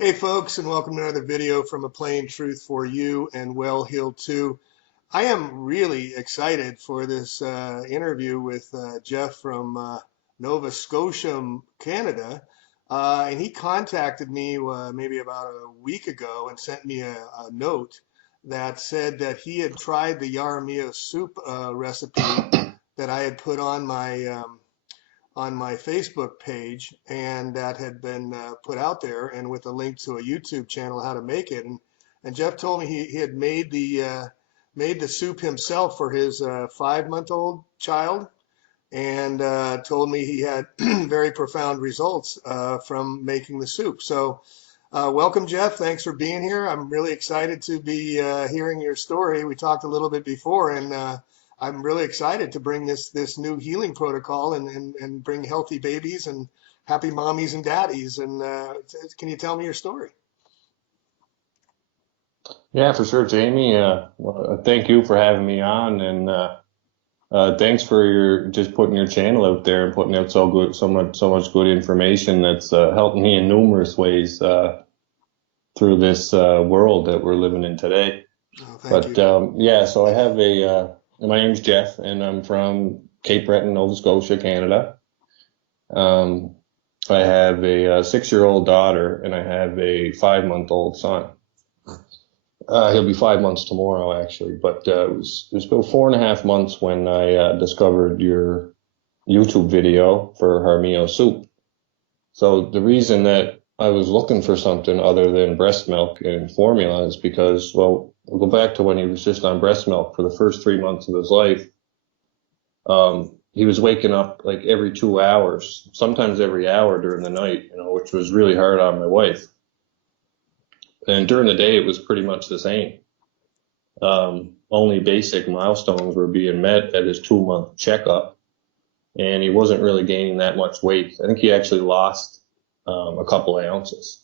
Hey folks, and welcome to another video from A Plain Truth for You and Well Healed Too. I am really excited for this interview with Jeff from Nova Scotia, Canada. And he contacted me maybe about a week ago and sent me a note that said that he had tried the Jaramillo soup recipe that I had put on my Facebook page, and that had been put out there, and with a link to a YouTube channel how to make it. And Jeff told me he had made the soup himself for his 5-month-old child, and told me he had very profound results from making the soup. So welcome, Jeff. Thanks for being here. I'm really excited to be hearing your story. We talked a little bit before, and I'm really excited to bring this new healing protocol and bring healthy babies and happy mommies and daddies. And can you tell me your story? Yeah, for sure, Jamie. Thank you for having me on, and thanks for your just putting your channel out there and putting out so much good information that's helped me in numerous ways through this world that we're living in today. Oh, thank But you. yeah, so I have my name's Jeff, and I'm from Cape Breton, Nova Scotia, Canada. Um, I have a 6-year-old daughter, and I have a 5-month-old son. He'll be 5 months tomorrow, actually. But it was about 4.5 months when I discovered your YouTube video for Jaramillo soup. So the reason that I was looking for something other than breast milk and formula is because, well, we'll go back to when he was just on breast milk for the first 3 months of his life. He was waking up like every 2 hours, sometimes every hour during the night, which was really hard on my wife. And during the day, it was pretty much the same. Only basic milestones were being met at his 2-month checkup, and he wasn't really gaining that much weight. I think he actually lost a couple of ounces,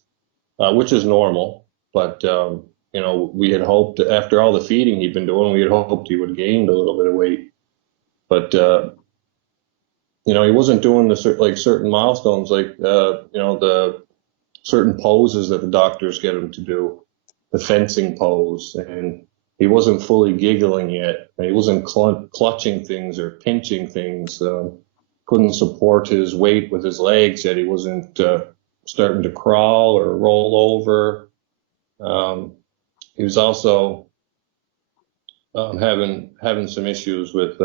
which is normal. But we had hoped after all the feeding he'd been doing, we had hoped he would have gained a little bit of weight. But he wasn't doing the certain milestones, like the certain poses that the doctors get him to do, the fencing pose, and he wasn't fully giggling yet. He wasn't clutching things or pinching things. Couldn't support his weight with his legs yet. He wasn't starting to crawl or roll over. He was also having some issues with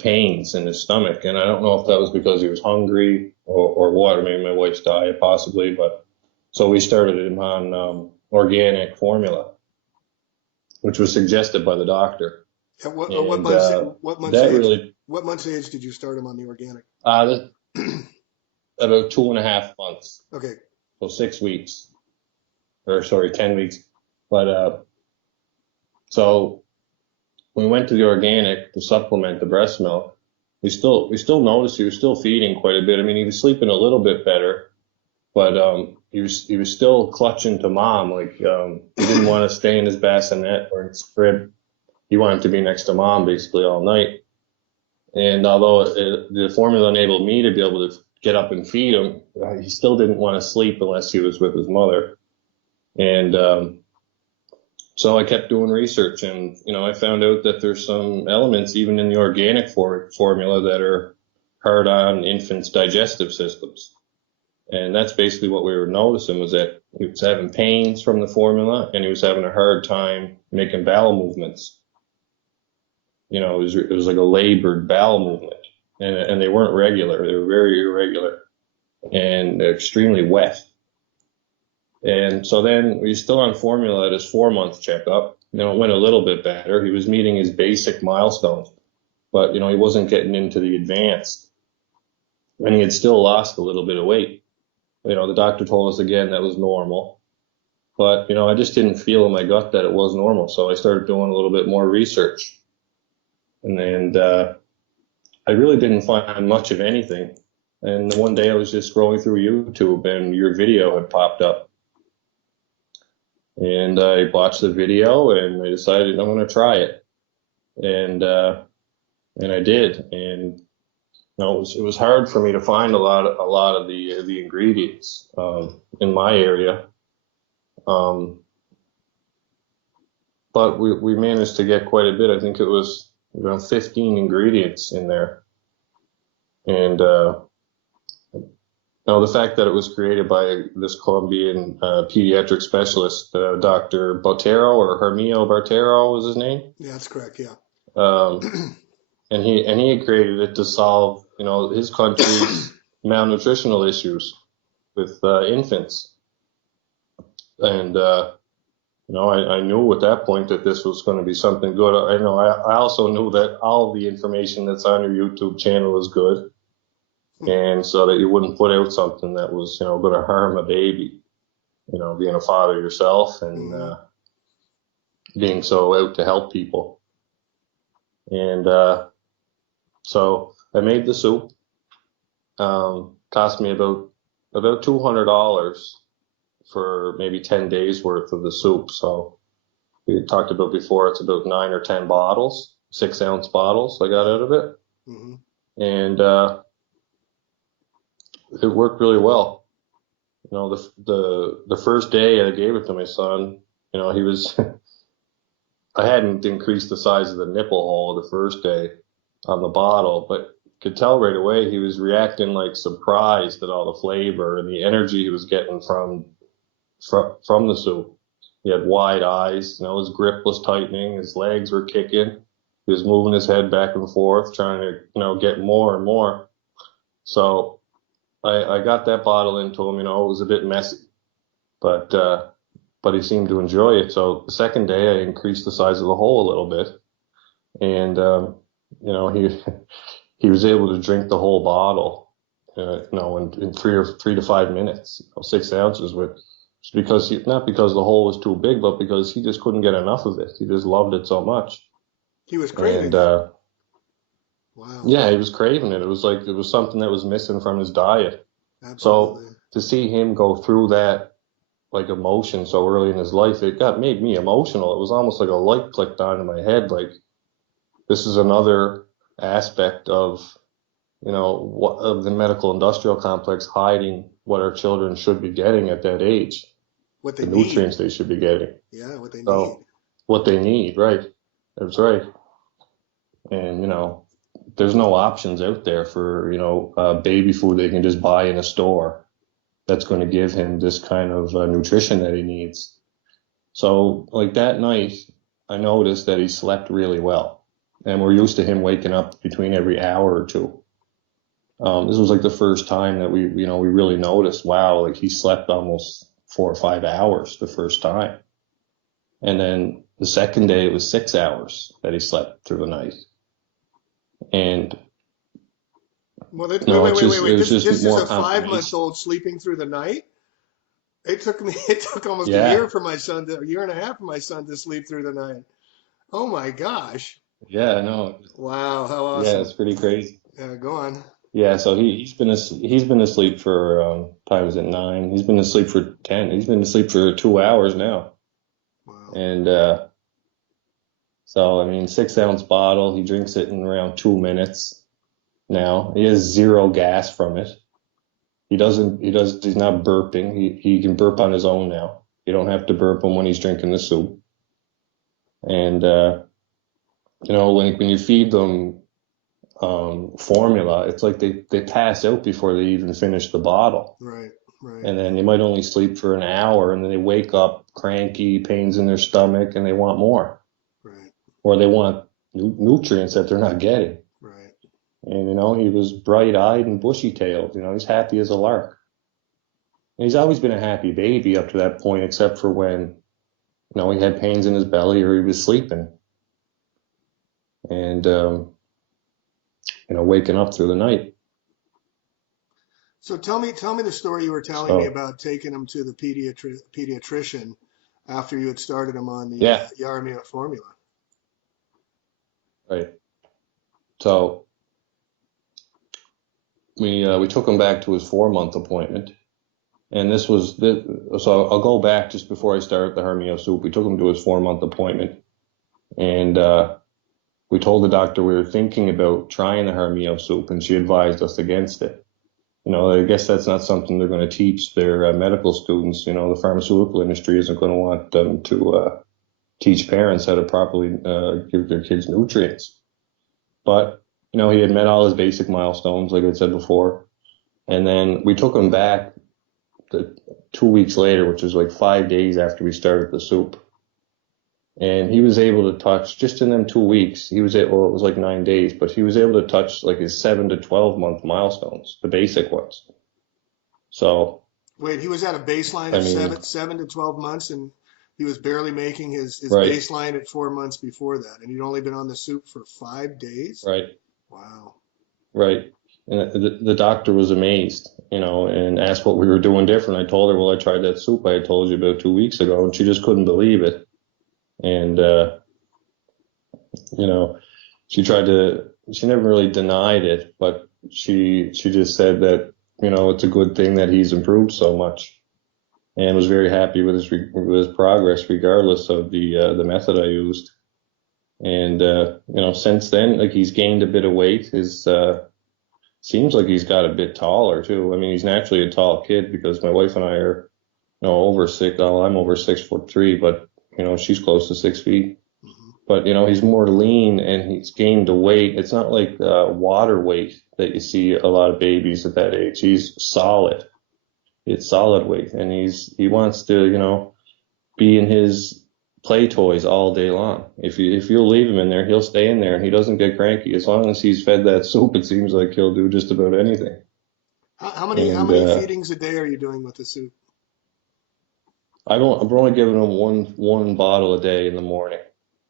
pains in his stomach, and I don't know if that was because he was hungry or what, or maybe my wife's diet possibly. But so we started him on organic formula, which was suggested by the doctor. At what, And what month's that age? really, What month's age did you start him on the organic? uh, about 2.5 months, Okay. so 6 weeks, or sorry, 10 weeks. But so when we went to the organic to supplement the breast milk, we still noticed he was still feeding quite a bit. I mean, he was sleeping a little bit better, but he was still clutching to mom. Like he didn't want to stay in his bassinet or in his crib. He wanted to be next to mom basically all night. And although the formula enabled me to be able to get up and feed him, he still didn't want to sleep unless he was with his mother. And so I kept doing research, and I found out that there's some elements even in the organic formula that are hard on infants' digestive systems. And that's basically what we were noticing, was that he was having pains from the formula, and he was having a hard time making bowel movements. It was like a labored bowel movement, and they weren't regular. They were very irregular and extremely wet. And so then he's still on formula at his 4-month checkup. It went a little bit better. He was meeting his basic milestones, but he wasn't getting into the advanced, and he had still lost a little bit of weight. The doctor told us again that was normal, but I just didn't feel in my gut that it was normal. So I started doing a little bit more research, and I really didn't find much of anything. And one day I was just scrolling through YouTube, and your video had popped up. And I watched the video, and I decided I'm going to try it. And I did. And it was hard for me to find a lot of the ingredients in my area. Um, but we managed to get quite a bit. I think it was around 15 ingredients in there. And now the fact that it was created by this Colombian pediatric specialist, Dr. Botero, or Jaramillo Botero was his name. Yeah, that's correct. Yeah. And he had created it to solve, his country's malnutritional issues with infants. And I knew at that point that this was going to be something good. I also knew that all the information that's on your YouTube channel is good, and so that you wouldn't put out something that was, going to harm a baby. Being a father yourself and being so out to help people. And so I made the soup. Cost me about $200 for maybe 10 days worth of the soup. So we talked about before, it's about 9 or 10 bottles, 6-ounce bottles I got out of it. Mm-hmm. And it worked really well. The first day I gave it to my son, he was, I hadn't increased the size of the nipple hole the first day on the bottle, but could tell right away he was reacting like surprised at all the flavor and the energy he was getting from the soup. He had wide eyes, his grip was tightening, his legs were kicking, he was moving his head back and forth, trying to, get more and more. So I got that bottle into him, it was a bit messy, but he seemed to enjoy it. So the second day I increased the size of the hole a little bit, and, he was able to drink the whole bottle, in 3 to 5 minutes, 6 ounces with, because not because the hole was too big, but because he just couldn't get enough of it. He just loved it so much. He was craving it. Wow. Yeah, he was craving it. It was like it was something that was missing from his diet. Absolutely. So to see him go through that like emotion so early in his life, it made me emotional. It was almost like a light clicked on in my head. Like, this is another aspect of, of the medical industrial complex hiding what our children should be getting at that age. What they the need. nutrients they should be getting. Yeah, what they So, need. What they need, right. That's right. And, there's no options out there for, baby food they can just buy in a store that's going to give him this kind of nutrition that he needs. So, like that night, I noticed that he slept really well. And we're used to him waking up between every hour or two. This was like the first time that we really noticed, wow, like he slept almost 4 or 5 hours the first time. And then the second day it was 6 hours that he slept through the night. And well, wait. This is a confirmation. 5-month-old sleeping through the night. It took almost a year and a half for my son to sleep through the night. Oh my gosh. Yeah, no. Wow, how awesome. Yeah, it's pretty crazy. Yeah, go on. Yeah, so he's been asleep for time was at 9. He's been asleep for 10. He's been asleep for 2 hours now. Wow. And so I mean, 6-ounce bottle. He drinks it in around 2 minutes. Now he has zero gas from it. He's not burping. He can burp on his own now. You don't have to burp him when he's drinking the soup. And when you feed them formula, it's like they pass out before they even finish the bottle. Right. And then they might only sleep for an hour, and then they wake up cranky, pains in their stomach, and they want more. Right. Or they want nutrients that they're not getting. Right. And, he was bright-eyed and bushy-tailed. He's happy as a lark. And he's always been a happy baby up to that point, except for when, he had pains in his belly or he was sleeping. And, waking up through the night. So tell me the story you were telling me about taking him to the pediatrician after you had started him on the Jaramillo formula. Right. So we took him back to his 4-month appointment, and so I'll go back just before I start the Jaramillo soup. We took him to his 4-month appointment, and we told the doctor we were thinking about trying the Jaramillo soup, and she advised us against it. I guess that's not something they're going to teach their medical students. The pharmaceutical industry isn't going to want them to teach parents how to properly give their kids nutrients. But, he had met all his basic milestones, like I said before. And then we took him back 2 weeks later, which was like 5 days after we started the soup. And he was able to touch, just in them 2 weeks, it was like 9 days, but he was able to touch like his 7 to 12 month milestones, the basic ones. So, Wait, he was at a baseline of seven to 12 months, and he was barely making his right, baseline at 4 months before that, and he'd only been on the soup for 5 days? right, Wow. right. And the doctor was amazed, and asked what we were doing different. I told her, well, I tried that soup I had told you about 2 weeks ago, and she just couldn't believe it. And, she never really denied it, but she just said that, it's a good thing that he's improved so much, and was very happy with his progress, regardless of the method I used. And, since then, like, he's gained a bit of weight. Seems like he's got a bit taller too. I mean, he's naturally a tall kid because my wife and I are, over 6. Well, I'm over 6'3", but she's close to 6 feet. Mm-hmm. But he's more lean and he's gained the weight. It's not like water weight that you see a lot of babies at that age. He's solid. It's solid weight, and he wants to be in his play toys all day long. If you'll leave him in there, he'll stay in there, and he doesn't get cranky. As long as he's fed that soup, it seems like he'll do just about anything. How many feedings a day are you doing with the soup? I'm only giving him one bottle a day in the morning,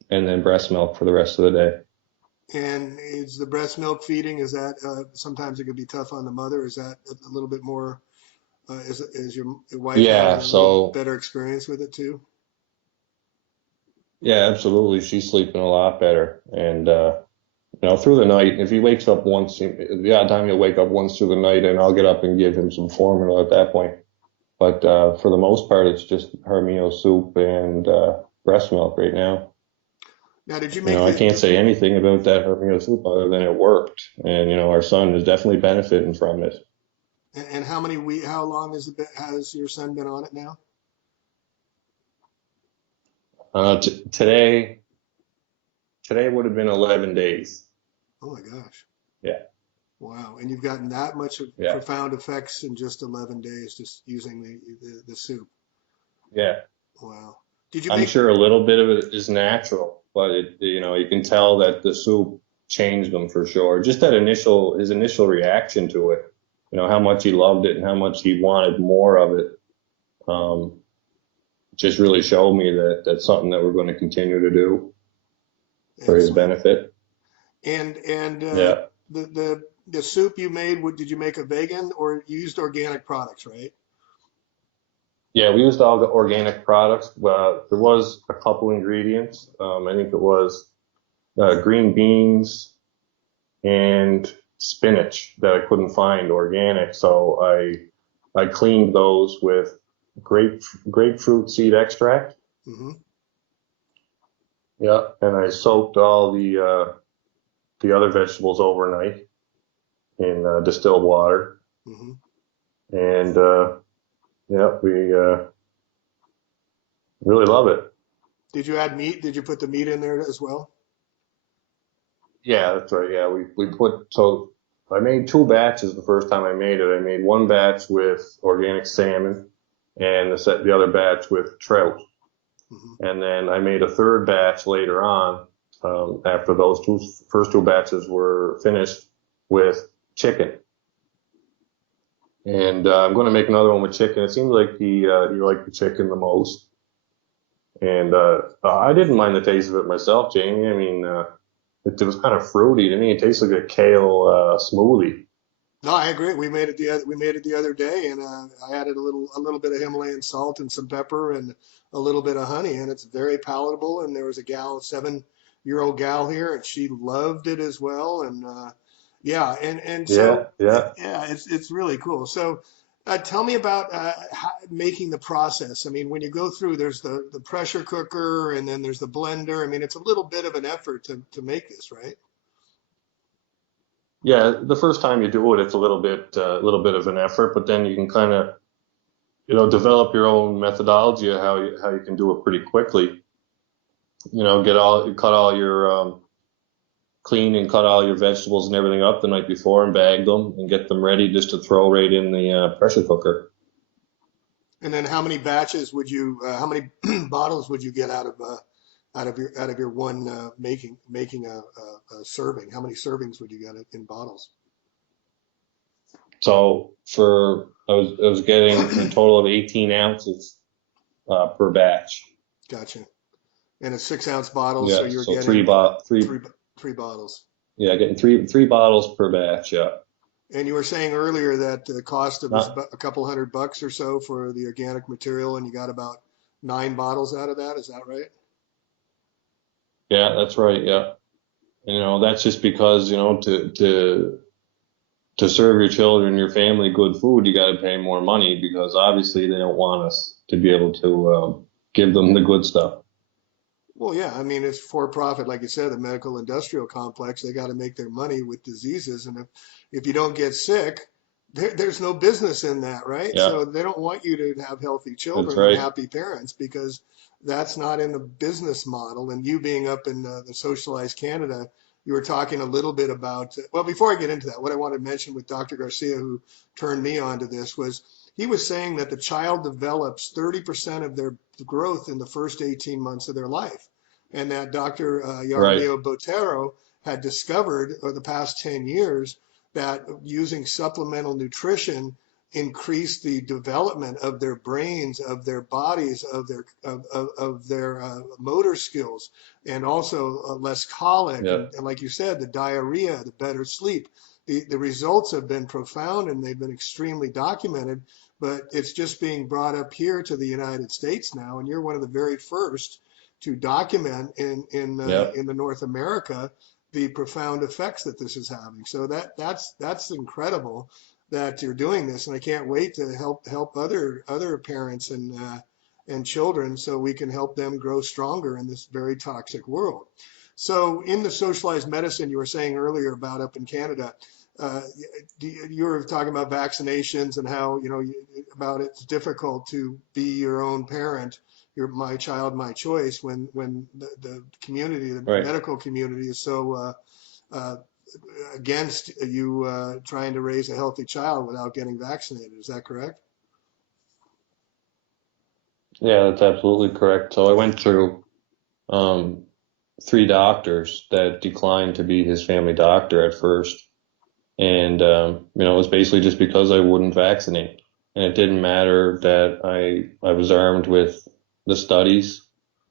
and then breast milk for the rest of the day. And is the breast milk feeding, is that sometimes it could be tough on the mother? Is that a little bit more? Is your wife having a little better experience with it too? Yeah, absolutely. She's sleeping a lot better, and through the night, if he wakes up once, the odd time he'll wake up once through the night, and I'll get up and give him some formula at that point. But for the most part, it's just Jaramillo soup and breast milk right now. Now, did you make? I can't say anything about that Jaramillo soup other than it worked, and our son is definitely benefiting from it. And how long has your son been on it now? Today would have been 11 days. Oh my gosh. Yeah. Wow. And you've gotten that much of profound effects in just 11 days, just using the soup. Yeah. Wow. I'm sure a little bit of it is natural, but you can tell that the soup changed him for sure. Just his initial reaction to it, how much he loved it and how much he wanted more of it. Just really showed me that that's something that we're going to continue to do for his benefit. And the soup you made, did you make a vegan or you used organic products, right? Yeah, we used all the organic products. There was a couple ingredients. I think it was green beans and spinach that I couldn't find organic. So I cleaned those with grapefruit seed extract. Mm-hmm. Yeah, and I soaked all the other vegetables overnight in distilled water. Mm-hmm. And we really love it. Did you add meat? Did you put the meat in there as well? Yeah, that's right. Yeah, so I made 2 batches the first time I made it. I made one batch with organic salmon and the other batch with trout. Mm-hmm. And then I made a third batch later on, after those first 2 batches were finished, with chicken. And I'm going to make another one with chicken. It seems like he liked the chicken the most. And I didn't mind the taste of it myself, Jamie. I mean, it was kind of fruity to me. It tastes like a kale smoothie. No, I agree. We made it the other day, and I added a little bit of Himalayan salt and some pepper and a little bit of honey, and it's very palatable. And there was a 7-year-old gal here, and she loved it as well. And so it's really cool. So Tell me about making the process. I mean, when you go through, there's the pressure cooker and then there's the blender. I mean, it's a little bit of an effort to make this, right? Yeah, the first time you do it, it's a little bit of an effort, but then you can kind of, develop your own methodology of how you can do it pretty quickly. Cut all your, clean and cut all your vegetables and everything up the night before and bag them and get them ready just to throw right in the pressure cooker. And then how many batches would you, how many bottles would you get out of your one making a serving? How many servings would you get in bottles? So I was getting a total of 18 ounces per batch. Gotcha. And it's 6 ounce bottles, so Yeah, you're so getting three, three three bottles. yeah, getting three bottles per batch. Yeah. And you were saying earlier that the cost of was Not, about a couple $100 or so for the organic material, and you got about 9 bottles out of that. Is that right? yeah, that's right. Yeah. And, that's just because, to serve your children, your family good food, you got to pay more money because obviously they don't want us to be able to give them the good stuff. Well, yeah. I mean, it's for profit, like you said, the medical industrial complex. They got to make their money with diseases, and if you don't get sick, there's no business in that, right? Yeah, So they don't want you to have healthy that's children and right. happy parents because that's not in the business model. And you being up in the socialized Canada, you were talking a little bit about, well, before I get into that, what I wanted to mention with Dr. Garcia, who turned me on to this, was he was saying that the child develops 30% of their growth in the first 18 months of their life. And that Dr. Right. Jaramillo Botero had discovered over the past 10 years that using supplemental nutrition increased the development of their brains, of their bodies, of their motor skills, and also less colic, Yeah. and like you said, the diarrhea, the better sleep. The results have been profound and they've been extremely documented, but it's just being brought up here to the United States now, and you're one of the very first to document Yeah. in the North America the profound effects that this is having. So that's incredible that you're doing this, and I can't wait to help other parents and children so we can help them grow stronger in this very toxic world. So in the socialized medicine you were saying earlier about up in Canada, uh, you were talking about vaccinations and how about it's difficult to be your own parent, your my child, my choice, when the community, the Right. medical community, is so uh, against you trying to raise a healthy child without getting vaccinated. Is that correct? Yeah, that's absolutely correct. So I went through um, three doctors that declined to be his family doctor at first. And, it was basically just because I wouldn't vaccinate. And it didn't matter that I was armed with the studies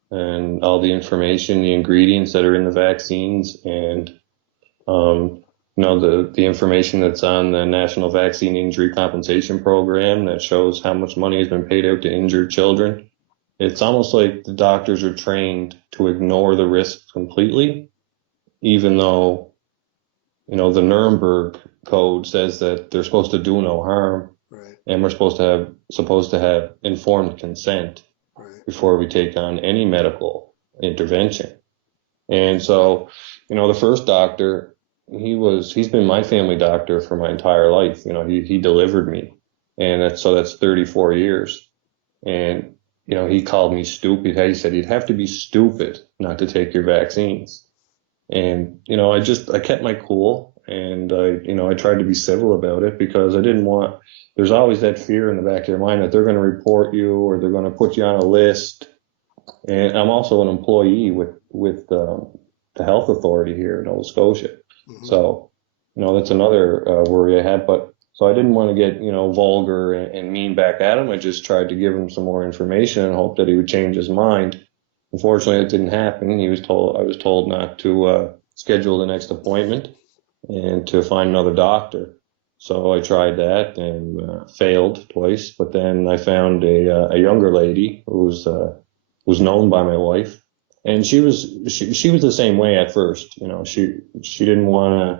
and all the information, the ingredients that are in the vaccines and, the information that's on the National Vaccine Injury Compensation Program that shows how much money has been paid out to injured children. It's almost like the doctors are trained to ignore the risks completely, even though, the Nuremberg code says that they're supposed to do no harm, Right, and we're supposed to have informed consent right. before we take on any medical intervention. And so, the first doctor, he's been my family doctor for my entire life. He delivered me, and that's 34 years. And, he called me stupid. He said you'd have to be stupid not to take your vaccines. And, I kept my cool and I tried to be civil about it because I didn't want, there's always that fear in the back of your mind that they're going to report you or they're going to put you on a list. And I'm also an employee with the health authority here in Nova Scotia. Hmm. So, that's another worry I had. But so I didn't want to get, vulgar and mean back at him. I just tried to give him some more information and hope that he would change his mind. Unfortunately, it didn't happen. I was told not to schedule the next appointment and to find another doctor. So I tried that and failed twice. But then I found a younger lady who's known by my wife, and she was the same way at first. She didn't want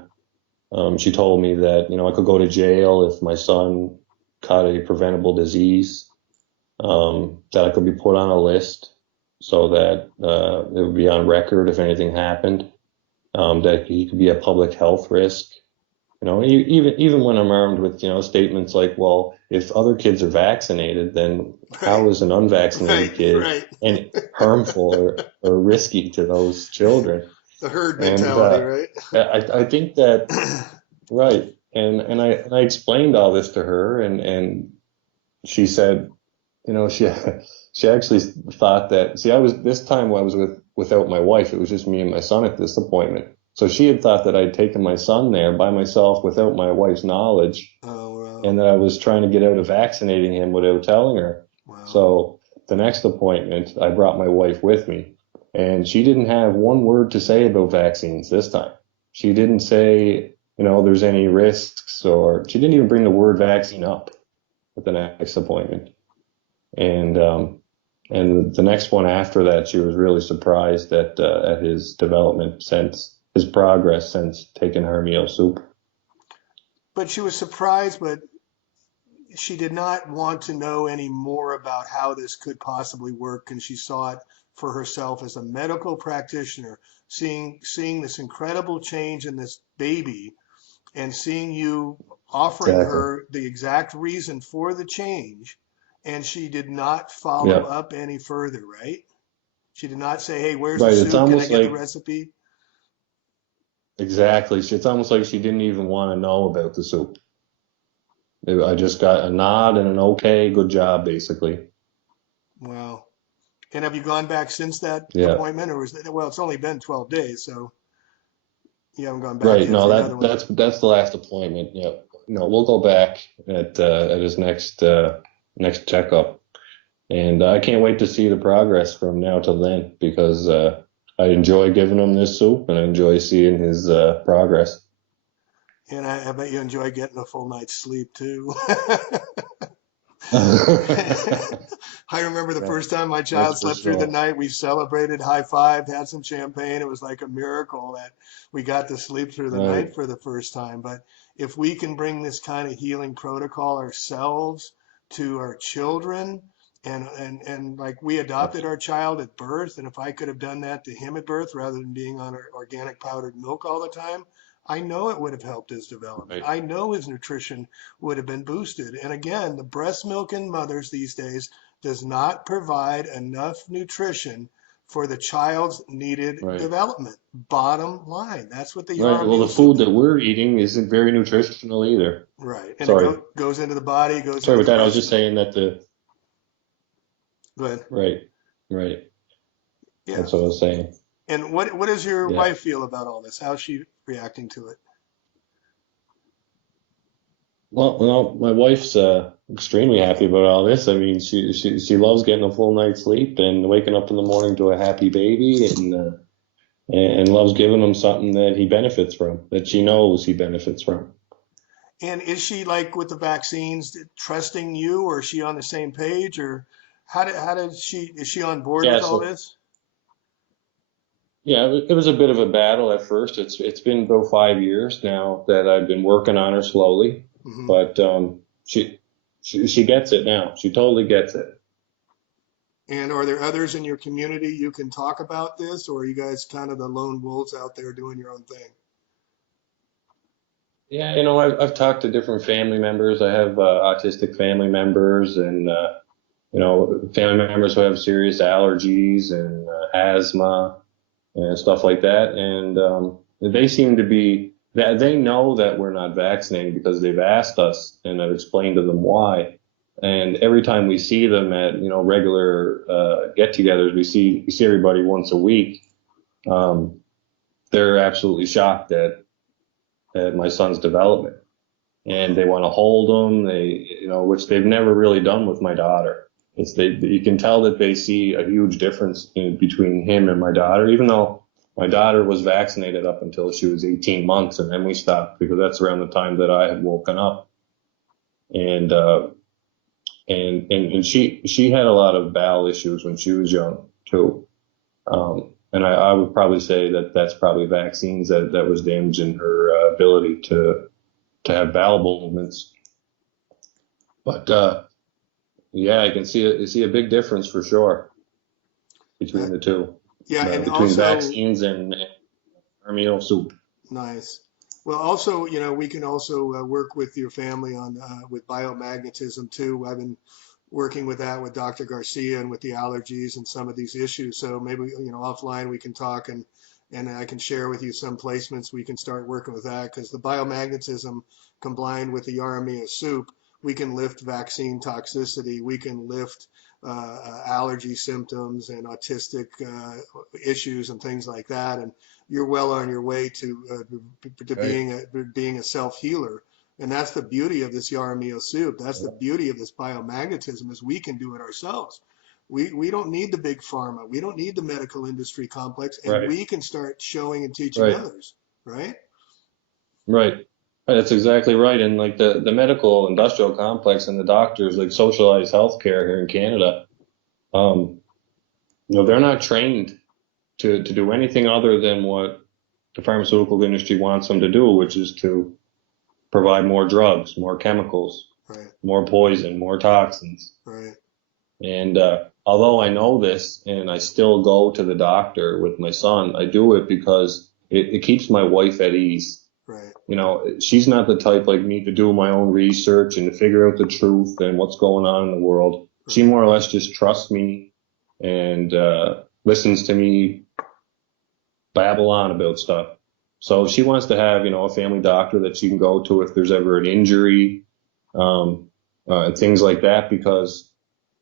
to. She told me that I could go to jail if my son caught a preventable disease, that I could be put on a list so that it would be on record if anything happened, that he could be a public health risk. Even when I'm armed with, statements like, well, if other kids are vaccinated, then how Right. is an unvaccinated Right. kid Right. any harmful or risky to those children? The herd And mentality, right? I think that, right. And I explained all this to her, and she said, she she actually thought that, see, this time I was without my wife. It was just me and my son at this appointment. So she had thought that I'd taken my son there by myself without my wife's knowledge, Oh, wow. and that I was trying to get out of vaccinating him without telling her. Wow. So the next appointment, I brought my wife with me, and she didn't have one word to say about vaccines this time. She didn't say, there's any risks, or she didn't even bring the word vaccine up at the next appointment. And the next one after that, she was really surprised at his development since his progress since taking Jaramillo soup. But she was surprised, but she did not want to know any more about how this could possibly work, and she saw it for herself as a medical practitioner, seeing this incredible change in this baby, and seeing you offering Exactly. her the exact reason for the change, and she did not follow Yeah. up any further, right? She did not say, "Hey, where's the Right. It's soup? Can I almost get the like, recipe?" exactly. It's almost like she didn't even want to know about the soup. I just got a nod and an okay, good job, basically. Wow. And have you gone back since that Yeah. appointment, or was it, well, it's only been 12 days, so you haven't gone back Right. yet No, for another one. that's the last appointment. Yeah. No, we'll go back at his next checkup. And I can't wait to see the progress from now till then, because I enjoy giving him this soup, and I enjoy seeing his progress. And I bet you enjoy getting a full night's sleep too. I remember the Yeah, first time my that's child for slept through the sure. night. We celebrated, high fived, had some champagne. It was like a miracle that we got to sleep through the Right. night for the first time. But if we can bring this kind of healing protocol ourselves to our children, and like we adopted our child at birth, and if I could have done that to him at birth rather than being on organic powdered milk all the time, I know it would have helped his development. Right. I know his nutrition would have been boosted. And again, the breast milk in mothers these days does not provide enough nutrition for the child's needed Right. development. Bottom line, that's what the Right. Well, Jaramillo the soup food is. that we're eating isn't very nutritional either. Right. And it Sorry. goes into the body, goes Sorry into about the that. I was breast just milk. saying that the, Go ahead. right. Right. Yeah. That's what I was saying. And what does your Yeah. wife feel about all this? How's she reacting to it? Well, no, my wife's extremely happy about all this. I mean, she loves getting a full night's sleep and waking up in the morning to a happy baby, and loves giving him something that he benefits from, that she knows he benefits from. And is she like with the vaccines, trusting you, or is she on the same page, or how did she is she on board Yeah, with all so this? yeah, it was a bit of a battle at first. It's been about 5 years now that I've been working on her slowly, Hmm. but she she gets it now. She totally gets it. And are there others in your community you can talk about this, or are you guys kind of the lone wolves out there doing your own thing? Yeah, I've talked to different family members. I have autistic family members, and family members who have serious allergies and asthma and stuff like that. And they seem to be that they know that we're not vaccinated because they've asked us, and I've explained to them why. And every time we see them at regular get-togethers, we see everybody once a week. Um, they're absolutely shocked at my son's development, and Wow. they want to hold him. Which they've never really done with my daughter. You can tell that they see a huge difference between him and my daughter, even though my daughter was vaccinated up until she was 18 months, and then we stopped because that's around the time that I had woken up. And she had a lot of bowel issues when she was young too. And I would probably say that that's probably vaccines that was damaging her ability to have bowel movements. But yeah, I can see a big difference for sure Uh, between the two, yeah, and between also vaccines and Jaramillo soup. nice. Well, also, we can also work with your family on with biomagnetism too. I've been working with that with Dr. Garcia and with the allergies and some of these issues. So maybe, offline we can talk and I can share with you some placements. We can start working with that because the biomagnetism combined with the Yaramia soup, we can lift vaccine toxicity. We can lift allergy symptoms and autistic issues and things like that. And you're well on your way to Right, being a self healer. And that's the beauty of this Yaramio soup. That's the beauty of this biomagnetism is we can do it ourselves. We don't need the big pharma. We don't need the medical industry complex, and right, we can start showing and teaching right, others, right? right. That's exactly right. And like the medical industrial complex and the doctors, like socialized healthcare here in Canada, um, they're not trained to do anything other than what the pharmaceutical industry wants them to do, which is to provide more drugs, more chemicals, Right, more poison, more toxins. right, And although I know this and I still go to the doctor with my son, I do it because it keeps my wife at ease. right, She's not the type like me to do my own research and to figure out the truth and what's going on in the world. She right. more or less just trusts me and listens to me babble on about stuff. So she wants to have, a family doctor that she can go to if there's ever an injury, um, and things like that, because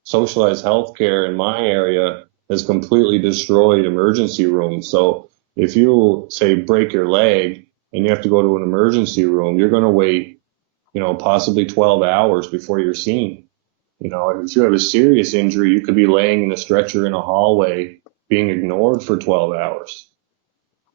socialized healthcare in my area has completely destroyed emergency rooms. So if you say break your leg and you have to go to an emergency room, you're going to wait, possibly 12 hours before you're seen. If you have a serious injury, you could be laying in a stretcher in a hallway being ignored for 12 hours.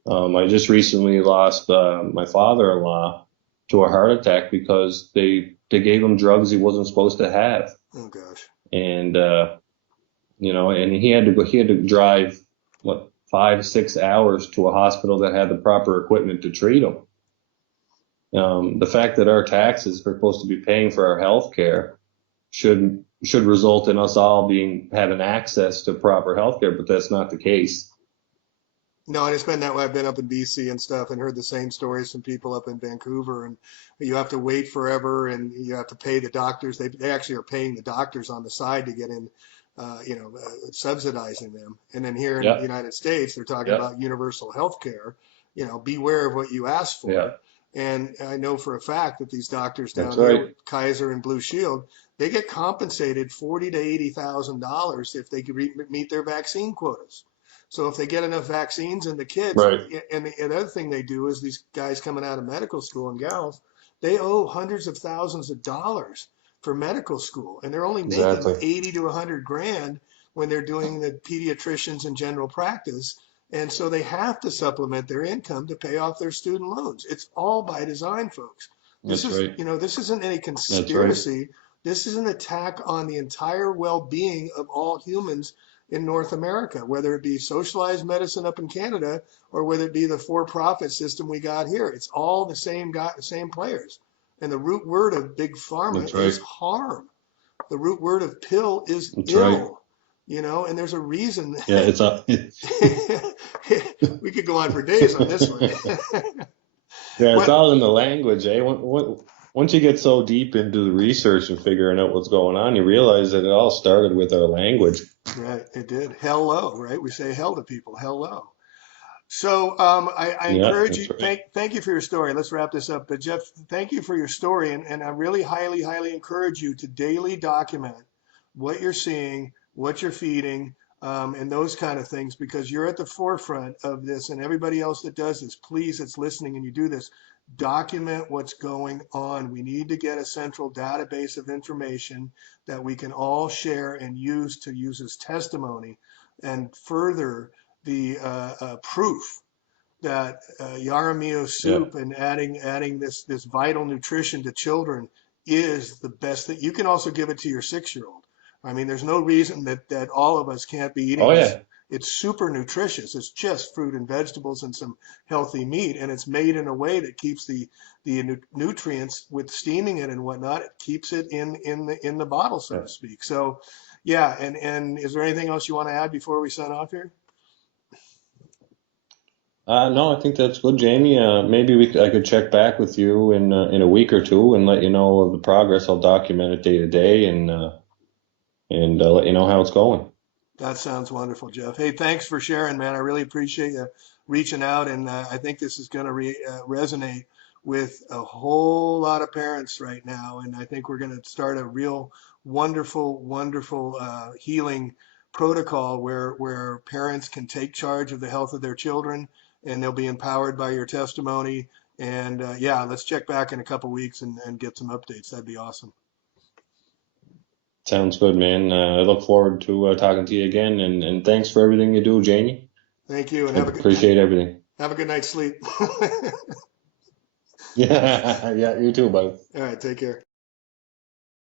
I just recently lost my father-in-law to a heart attack because they gave him drugs he wasn't supposed to have, Oh gosh. and and he had to drive what 5-6 hours to a hospital that had the proper equipment to treat him. The fact that our taxes are supposed to be paying for our health care should result in us all being having access to proper health care, but that's not the case. No, and it's been that way. I've been up in BC and stuff and heard the same stories from people up in Vancouver. And you have to wait forever and you have to pay the doctors. They actually are paying the doctors on the side to get in, subsidizing them. And then here in the Yeah, United States, they're talking yeah, about universal health care. Beware of what you ask yeah. for. And I know for a fact that these doctors That's down here right. with Kaiser and Blue Shield, they get compensated $40 to $80,000 if they meet their vaccine quotas. So if they get enough vaccines in the kids, Right. and the other thing they do is these guys coming out of medical school and gals, they owe hundreds of thousands of dollars for medical school, and they're only making Exactly. 80 to 100 grand when they're doing the pediatricians and general practice. And so they have to supplement their income to pay off their student loans. It's all by design, folks. That's right. This isn't any That's right. conspiracy. This is an attack on the entire well-being of all humans in North America, whether it be socialized medicine up in Canada or whether it be the for-profit system we got here. It's all the same players. And the root word of big pharma That's is right. harm. The root word of pill is That's right. ill, and there's a reason. Yeah, it's a We could go on for days on this one. yeah, it's What? all in the language, eh? Once you get so deep into the research and figuring out what's going on, you realize that it all started with our language. Right, it did. Hello, right? We say hell to people. Hello. So I Yeah, encourage that's you. right. Thank you for your story. Let's wrap this up. But Jeff, thank you for your story, and I really highly encourage you to daily document what you're seeing, what you're feeding, and those kind of things because you're at the forefront of this, and everybody else that does this, please, that's listening, and you do this, document what's going on. We need to get a central database of information that we can all share and use as testimony and further the proof that Yaramio Yeah. soup and adding this vital nutrition to children is the best thing. You can also give it to your 6-year-old. I mean, there's no reason that all of us can't be eating Oh this. yeah. it's super nutritious. It's just fruit and vegetables and some healthy meat, and it's made in a way that keeps the nutrients with steaming it and whatnot. It keeps it in the bottle, so Yeah. to speak. So, yeah. And is there anything else you want to add before we sign off here? No, I think that's good, Jamie. Maybe I could check back with you in a week or two and let you know of the progress. I'll document it day to day and let you know how it's going. That sounds wonderful, Jeff. Hey, thanks for sharing, man. I really appreciate you reaching out, and I think this is going to resonate with a whole lot of parents right now. And I think we're going to start a real wonderful healing protocol where parents can take charge of the health of their children, and they'll be empowered by your testimony. And yeah, let's check back in a couple weeks and get some updates. That'd be awesome. Sounds good, man. I look forward to talking to you again, and thanks for everything you do, Jamie. Thank you, and I appreciate everything. have a good night's sleep. Yeah, yeah, you too, bud. All right, take care.